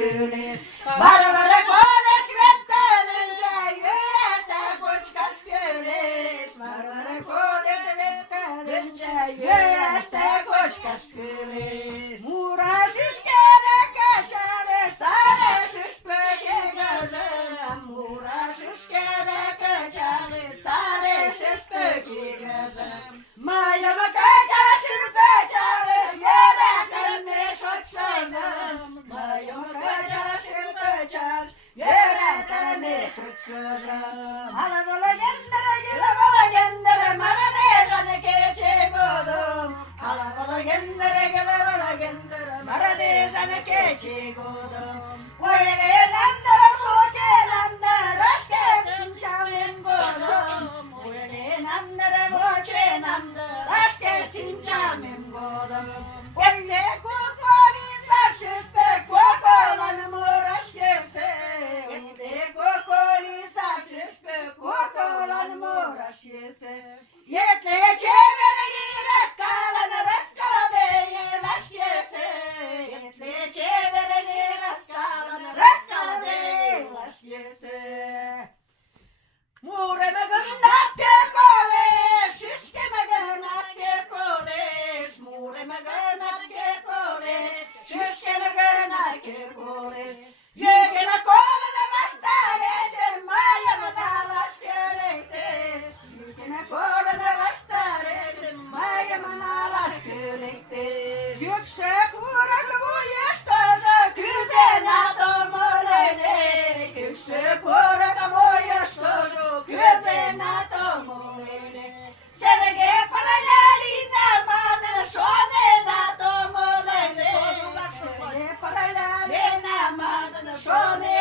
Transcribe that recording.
kılı. Bara bara kodeş vettenince yüeste koçkas kılı. Bara bara kodeş vettenince yüeste koçkas kılı. Muraş işkele kaçarır sarış üç böge gözüm. Muraş işkele kaçarır sarış üç böge gözüm. Mayama kaçarsın kaçarır yönetenmiş uçsuzum. Mayama kaçarsın kaçar yönetenmiş uçsuzum. Ala bala gendere gile bala gendere maradejanı keçi budum. Ala bala gendere gile bala gendere maradejanı keçi budum. Oyene nandere soçe nandere aşkesin çamim budum. Oyene nandere soçe nandere aşkesin çamim budum. Elle kukoli saçış pe kukolanım uğraşkese. Elle kukoli saçış pe kukolanım uğraşkese. Yetle çevireli raskala değil aşkese. Yetle çevireli raskala değil aşkese. Mureme gönat ke koleş, şişkeme gönat ke koleş. Mureme gönat ke koleş, şişkeme gönat ke koleş. Yegeme kolene baştareşim, mayamı dalaş körekteş. Yegeme kolene baştareşim, mayamı dalaş körekteş. Yüksek uğrak bu yaşlarda, güzel adam olene. Yüksek uğrak bu yaşlarda, güzel adam olene. Serge paralelina manı şone adam olene. Serge paralelina manı şone